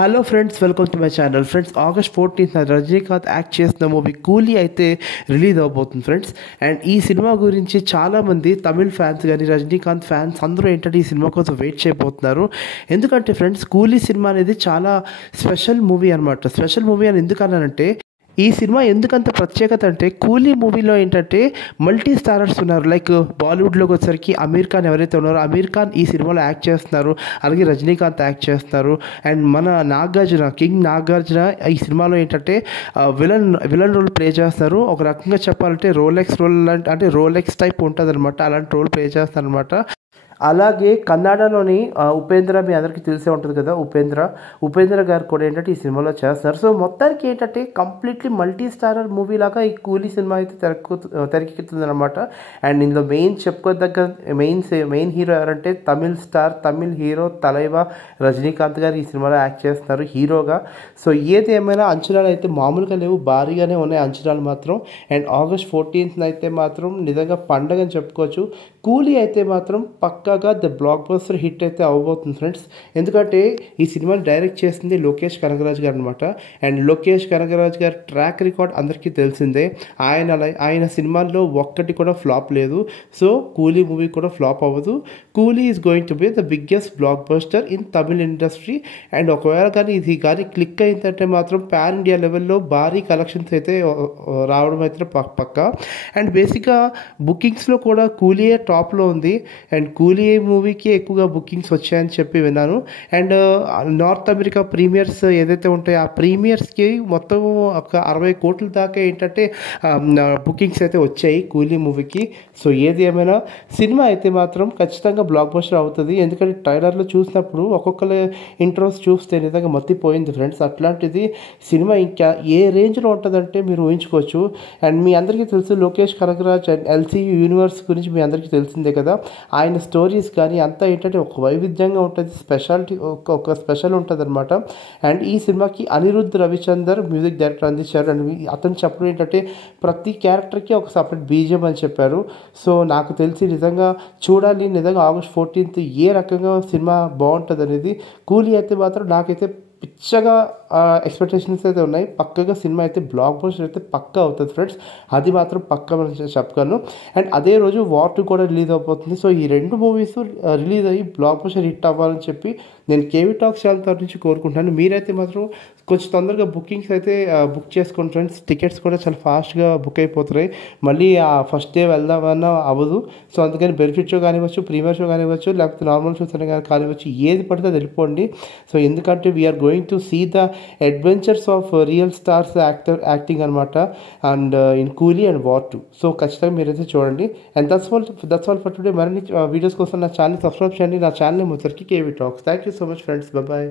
Hello friends, welcome to my channel. Friends, August 14th Rajinikanth act చేసిన movie కూలీ అయితే release అవబోతుంది ఫ్రెండ్స్. అండ్ ఈ సినిమా గురించి చాలామంది తమిళ్ ఫ్యాన్స్ కానీ రజనీకాంత్ ఫ్యాన్స్ అందరూ ఏంటంటే ఈ సినిమా కోసం వెయిట్ చేయబోతున్నారు. ఎందుకంటే ఫ్రెండ్స్, కూలీ సినిమా అనేది చాలా స్పెషల్ మూవీ అనమాట. స్పెషల్ మూవీ అని ఎందుకన్నానంటే, ఈ సినిమా ఎందుకంత ప్రత్యేకత అంటే, కూలీ మూవీలో ఏంటంటే మల్టీ స్టారర్స్ ఉన్నారు. లైక్ బాలీవుడ్లోకి వచ్చేసరికి అమీర్ ఖాన్ ఎవరైతే ఉన్నారో, అమీర్ ఖాన్ ఈ సినిమాలో యాక్ట్ చేస్తున్నారు. అలాగే రజనీకాంత్ యాక్ట్ చేస్తున్నారు. అండ్ మన నాగార్జున, కింగ్ నాగార్జున ఈ సినిమాలో ఏంటంటే విలన్ రోల్ ప్లే చేస్తారు. ఒక రకంగా చెప్పాలంటే రోలెక్స్ రోల్ అంటే రోలెక్స్ టైప్ ఉంటుంది అనమాట. అలాంటి రోల్ ప్లే చేస్తారు అనమాట. అలాగే కన్నడలోని ఉపేంద్ర, మీ అందరికీ తెలిసే ఉంటుంది కదా, ఉపేంద్ర గారు కూడా ఏంటంటే ఈ సినిమాలో చేస్తున్నారు. సో మొత్తానికి ఏంటంటే కంప్లీట్లీ మల్టీ స్టారర్ మూవీ లాగా ఈ కూలీ సినిమా అయితే తెరకెక్కుతుంది అనమాట. అండ్ ఇందులో చెప్పుకోదగ్గ మెయిన్ హీరో ఎవరంటే తమిళ్ హీరో తలైవా రజనీకాంత్ గారు ఈ సినిమాలో యాక్ట్ చేస్తున్నారు హీరోగా. సో ఏది ఏమైనా అంచనాలు అయితే మామూలుగా లేవు, భారీగానే ఉన్నాయి అంచనాలు మాత్రం. అండ్ ఆగస్ట్ 14th అయితే మాత్రం నిజంగా పండగ అని చెప్పుకోవచ్చు. కూలీ అయితే మాత్రం పక్కాగా ద బ్లాక్ బస్టర్ హిట్ అయితే అవ్వబోతుంది ఫ్రెండ్స్. ఎందుకంటే ఈ సినిమాని డైరెక్ట్ చేసింది లోకేష్ కనగరాజ్ గారు అనమాట. అండ్ లోకేష్ కనగరాజ్ గారి ట్రాక్ రికార్డ్ అందరికీ తెలిసిందే. ఆయన సినిమాల్లో ఒక్కటి కూడా ఫ్లాప్ లేదు. సో కూలీ మూవీ కూడా ఫ్లాప్ అవ్వదు. కూలీ is going to be the biggest block buster in Tamil industry. And ఒకవేళ కానీ ఇది కానీ క్లిక్ అయిందంటే మాత్రం పాన్ ఇండియా లెవెల్లో భారీ కలెక్షన్స్ అయితే రావడం అయితే పక్కా. అండ్ బేసిక్గా బుకింగ్స్లో కూడా కూలీయే టాప్లో ఉంది. అండ్ కూలీ మూవీకి ఎక్కువగా బుకింగ్స్ వచ్చాయని చెప్పి విన్నాను. అండ్ నార్త్ అమెరికా ప్రీమియర్స్ ఏదైతే ఉంటాయో ఆ ప్రీమియర్స్కి మొత్తం ఒక 60 కోట్ల దాకా ఏంటంటే బుకింగ్స్ అయితే వచ్చాయి కూలీ మూవీకి. సో ఏది ఏమైనా సినిమా అయితే మాత్రం ఖచ్చితంగా బ్లాక్ బస్టర్ అవుతుంది. ఎందుకంటే ట్రైలర్లో చూసినప్పుడు ఒక్కొక్కరు ఇంట్రోస్ చూస్తే నిజంగా మత్తిపోయింది ఫ్రెండ్స్. అట్లాంటిది సినిమా ఇంకా ఏ రేంజ్లో ఉంటుందంటే మీరు ఊహించుకోవచ్చు. అండ్ మీ అందరికీ తెలుసు Lokesh Kanagaraj and LCU universe గురించి మీ అందరికీ తెలిసిందే కదా. ఆయన స్టోరీస్ కానీ అంతా ఏంటంటే ఒక వైవిధ్యంగా ఉంటుంది, ఒక స్పెషల్ ఉంటుంది అనమాట. అండ్ ఈ సినిమాకి అనిరుద్ధ్ రవిచందర్ మ్యూజిక్ డైరెక్టర్ అందించారు. అండ్ అతను చెప్పడం ఏంటంటే ప్రతి క్యారెక్టర్కి ఒక సపరేట్ బీజిఎం అని చెప్పారు. సో నాకు తెలిసి నిజంగా చూడాలి, నిజంగా ఆగస్ట్ 14th ఏ రకంగా సినిమా బాగుంటుంది అనేది. కూలీ అయితే మాత్రం నాకైతే పిచ్చగా ఎక్స్పెక్టేషన్స్ అయితే ఉన్నాయి. పక్కగా సినిమా అయితే బ్లాక్ బస్టర్ అయితే పక్కా అవుతుంది ఫ్రెండ్స్. అది మాత్రం పక్కా మనం చెప్పగలను. అండ్ అదే రోజు వార్ 2 కూడా రిలీజ్ అయిపోతుంది. సో ఈ రెండు మూవీస్ రిలీజ్ అయ్యి బ్లాక్ బస్టర్ హిట్ అవ్వాలని చెప్పి నేను కేవీ టాక్స్ ఛానల్ తరఫు నుంచి కోరుకుంటాను. మీరైతే మాత్రం కొంచెం తొందరగా బుకింగ్స్ అయితే బుక్ చేసుకోండి ఫ్రెండ్స్. టికెట్స్ కూడా చాలా ఫాస్ట్గా బుక్ అయిపోతున్నాయి. మళ్ళీ ఆ ఫస్ట్ డే వెళ్దామన్నా అవ్వదు. సో అందుకని బెనిఫిట్ షో కానివ్వచ్చు, ప్రీమియర్ షో కానివ్వచ్చు, లేకపోతే నార్మల్ షోస్ కానివ్వచ్చు, ఏది పడితే అది వెళ్ళిపోండి. సో ఎందుకంటే we are going to see the adventures of real stars acting అనమాట. And in Coolie and War 2. So ఖచ్చితంగా మీరైతే చూడండి. And that's all for today. మరిన్ని వీడియోస్ కోసం నా ఛానల్ సబ్స్క్రైబ్ చేయండి. నా ఛానల్ మొదటికి KV talks. Thank you so much friends. Bye.